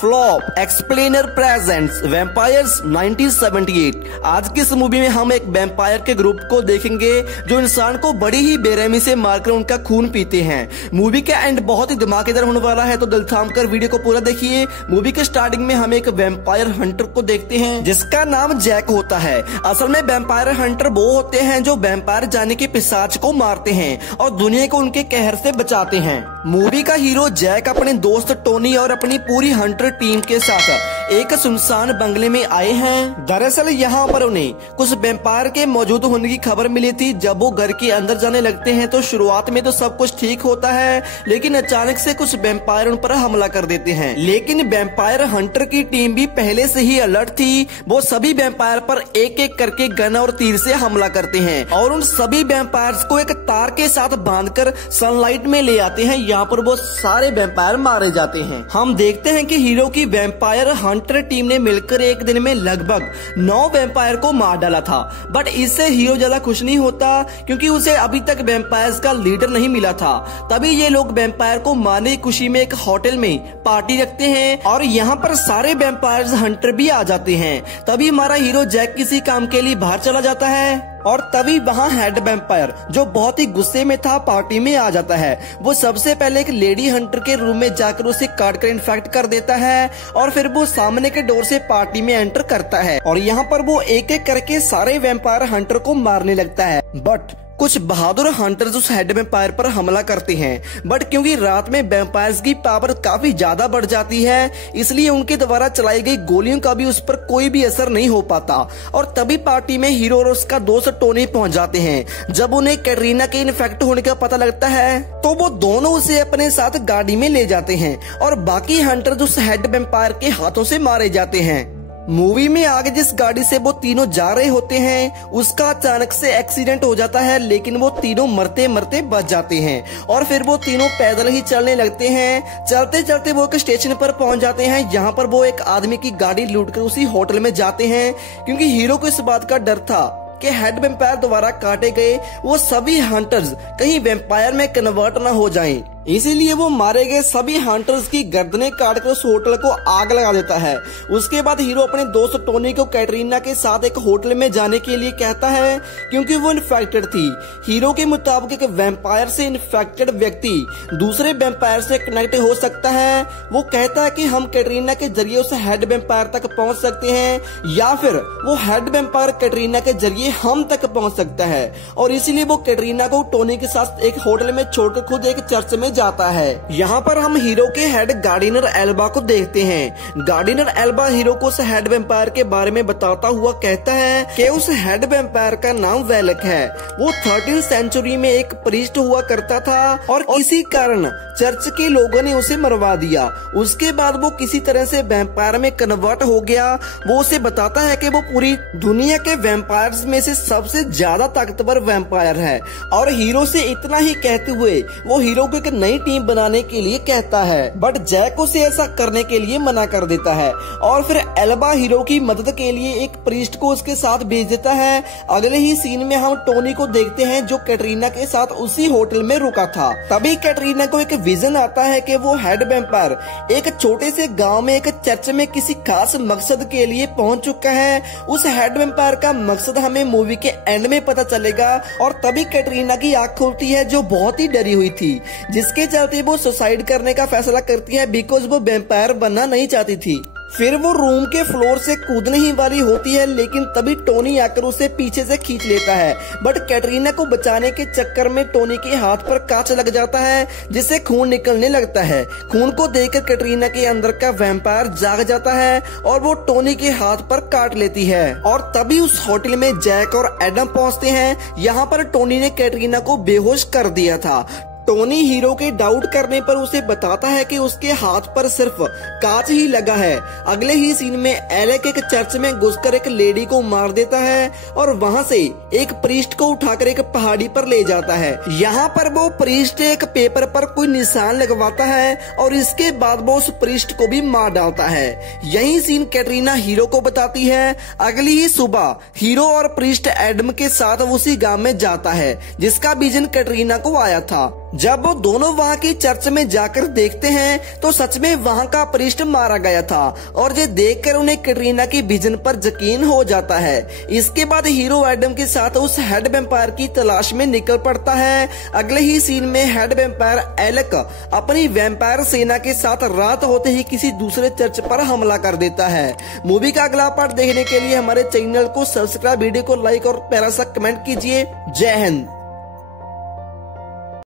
Flop explainer presents vampires 1978। आज की इस मूवी में हम एक वैम्पायर के ग्रुप को देखेंगे जो इंसान को बड़ी ही बेरहमी से मारकर उनका खून पीते हैं। मूवी का एंड बहुत ही धमाकेदार होने वाला है, तो दिल थाम कर वीडियो को पूरा देखिए। मूवी के स्टार्टिंग में हम एक वैम्पायर हंटर को देखते हैं जिसका नाम जैक होता है। असल में वैम्पायर हंटर वो होते हैं जो वैम्पायर जाने के पिशाच को मारते हैं और दुनिया को उनके कहर से बचाते हैं। मूवी का हीरो जैक अपने दोस्त टोनी और अपनी पूरी हंटर टीम के साथ एक सुनसान बंगले में आए हैं। दरअसल यहाँ पर उन्हें कुछ वैम्पायर के मौजूद होने की खबर मिली थी। जब वो घर के अंदर जाने लगते हैं तो शुरुआत में तो सब कुछ ठीक होता है, लेकिन अचानक से कुछ वैम्पायर उन पर हमला कर देते हैं। लेकिन वैम्पायर हंटर की टीम भी पहले से ही अलर्ट थी। वो सभी वैम्पायर पर एक एक करके गन और तीर से हमला करते हैं और उन सभी वैम्पायर्स को एक तार के साथ बांधकर सनलाइट में ले आते हैं। यहाँ पर वो सारे वैम्पायर मारे जाते हैं। हम देखते हैं कि हीरो की वैम्पायर हंटर टीम ने मिलकर एक दिन में लगभग 9 वैम्पायर को मार डाला था। बट इससे हीरो ज्यादा खुश नहीं होता क्योंकि उसे अभी तक वैम्पायर्स का लीडर नहीं मिला था। तभी ये लोग वैम्पायर को मारने की खुशी में एक होटल में पार्टी रखते हैं और यहाँ पर सारे वैम्पायर्स हंटर भी आ जाते हैं। तभी हमारा हीरो जैक किसी काम के लिए बाहर चला जाता है और तभी वहाँ हेड वैम्पायर जो बहुत ही गुस्से में था पार्टी में आ जाता है। वो सबसे पहले एक लेडी हंटर के रूम में जाकर उसे काट कर इन्फेक्ट कर देता है और फिर वो सामने के डोर से पार्टी में एंटर करता है और यहाँ पर वो एक एक करके सारे वैम्पायर हंटर को मारने लगता है। बट कुछ बहादुर हंटर्स उस हेड वैम्पायर पर हमला करते हैं। बट क्योंकि रात में वैम्पायर्स की पावर काफी ज्यादा बढ़ जाती है, इसलिए उनके द्वारा चलाई गई गोलियों का भी उस पर कोई भी असर नहीं हो पाता। और तभी पार्टी में हीरो और उसका दोस्त टोनी पहुंच जाते हैं। जब उन्हें कैटरीना के इन्फेक्ट होने का पता लगता है तो वो दोनों उसे अपने साथ गाड़ी में ले जाते हैं और बाकी हंटर्स उस हेड वैम्पायर के हाथों से मारे जाते हैं। मूवी में आगे जिस गाड़ी से वो तीनों जा रहे होते हैं उसका अचानक से एक्सीडेंट हो जाता है, लेकिन वो तीनों मरते मरते बच जाते हैं और फिर वो तीनों पैदल ही चलने लगते हैं। चलते चलते वो एक स्टेशन पर पहुंच जाते हैं। यहाँ पर वो एक आदमी की गाड़ी लूटकर उसी होटल में जाते हैं क्योंकि हीरो को इस बात का डर था कि हेड वैम्पायर द्वारा काटे गए वो सभी हंटर्स कहीं वैम्पायर में कन्वर्ट न हो जाएं। इसीलिए वो मारे गए सभी हंटर्स की गर्दनें काटकर उस होटल को आग लगा देता है। उसके बाद हीरो अपने दोस्त टोनी को कैटरीना के साथ एक होटल में जाने के लिए कहता है क्योंकि वो इन्फेक्टेड थी। हीरो के मुताबिक एक वैम्पायर से इन्फेक्टेड व्यक्ति दूसरे वैम्पायर से कनेक्ट हो सकता है। वो कहता है कि हम कैटरीना के जरिए उस हेड वैम्पायर तक पहुंच सकते हैं या फिर वो हेड वैम्पायर कैटरीना के जरिए हम तक पहुंच सकता है। और इसीलिए वो कैटरीना को टोनी के साथ एक होटल में छोड़कर खुद एक चर्च में जाता है। यहाँ पर हम हीरो के हेड गार्डिनर एल्बा को देखते हैं। गार्डिनर एल्बा हीरो को उस हेड वैम्पायर के बारे में बताता हुआ कहता है कि उस हेड वैम्पायर का नाम वेलक है। वो 13th सेंचुरी में एक प्रीस्ट हुआ करता था और इसी कारण चर्च के लोगों ने उसे मरवा दिया। उसके बाद वो किसी तरह से वैम्पायर में कन्वर्ट हो गया। वो उसे बताता है कि वो पूरी दुनिया के वैम्पायर्स में से सबसे ज्यादा ताकतवर वैम्पायर है और हीरो से इतना ही कहते हुए वो हीरो को एक नई टीम बनाने के लिए कहता है। बट जैक उसे ऐसा करने के लिए मना कर देता है और फिर एल्बा हीरो की मदद के लिए एक प्रीस्ट को उसके साथ भेज देता है। अगले ही सीन में हम टोनी को देखते हैं जो कैटरीना के साथ उसी होटल में रुका था। तभी कैटरीना को एक विजन आता है कि वो हेड वैम्पायर एक छोटे से गांव में एक चर्च में किसी खास मकसद के लिए पहुंच चुका है। उस हेड वैम्पायर का मकसद हमें मूवी के एंड में पता चलेगा और तभी कैटरीना की आंख खुलती है जो बहुत ही डरी हुई थी, जिसके चलते वो सुसाइड करने का फैसला करती है बिकॉज वो वैम्पायर बनना नहीं चाहती थी। फिर वो रूम के फ्लोर से कूदने ही वाली होती है, लेकिन तभी टोनी आकर उसे पीछे से खींच लेता है। बट कैटरीना को बचाने के चक्कर में टोनी के हाथ पर कांच लग जाता है जिससे खून निकलने लगता है। खून को देखकर कैटरीना के अंदर का वैम्पायर जाग जाता है और वो टोनी के हाथ पर काट लेती है। और तभी उस होटल में जैक और एडम पहुंचते हैं। यहाँ पर टोनी ने कैटरीना को बेहोश कर दिया था। टोनी हीरो के डाउट करने पर उसे बताता है कि उसके हाथ पर सिर्फ कांच ही लगा है। अगले ही सीन में एलेक एक चर्च में घुसकर एक लेडी को मार देता है और वहां से एक प्रीस्ट को उठाकर एक पहाड़ी पर ले जाता है। यहाँ पर वो प्रीस्ट एक पेपर पर कोई निशान लगवाता है और इसके बाद वो उस प्रीस्ट को भी मार डालता है। यही सीन कैटरीना हीरो को बताती है। अगली ही सुबह हीरो और प्रीस्ट एडम के साथ उसी गांव में जाता है जिसका विजन कैटरीना को आया था। जब वो दोनों वहाँ की चर्च में जाकर देखते हैं तो सच में वहाँ का प्रीस्ट मारा गया था और ये देखकर उन्हें कैटरीना की विजन पर यकीन हो जाता है। इसके बाद हीरो एडम के साथ उस हेड वैम्पायर की तलाश में निकल पड़ता है। अगले ही सीन में हेड वैम्पायर एलेक अपनी वैम्पायर सेना के साथ रात होते ही किसी दूसरे चर्च पर हमला कर देता है। मूवी का अगला पार्ट देखने के लिए हमारे चैनल को सब्सक्राइब, वीडियो को लाइक और प्यारा सा कमेंट कीजिए। जय हिंद।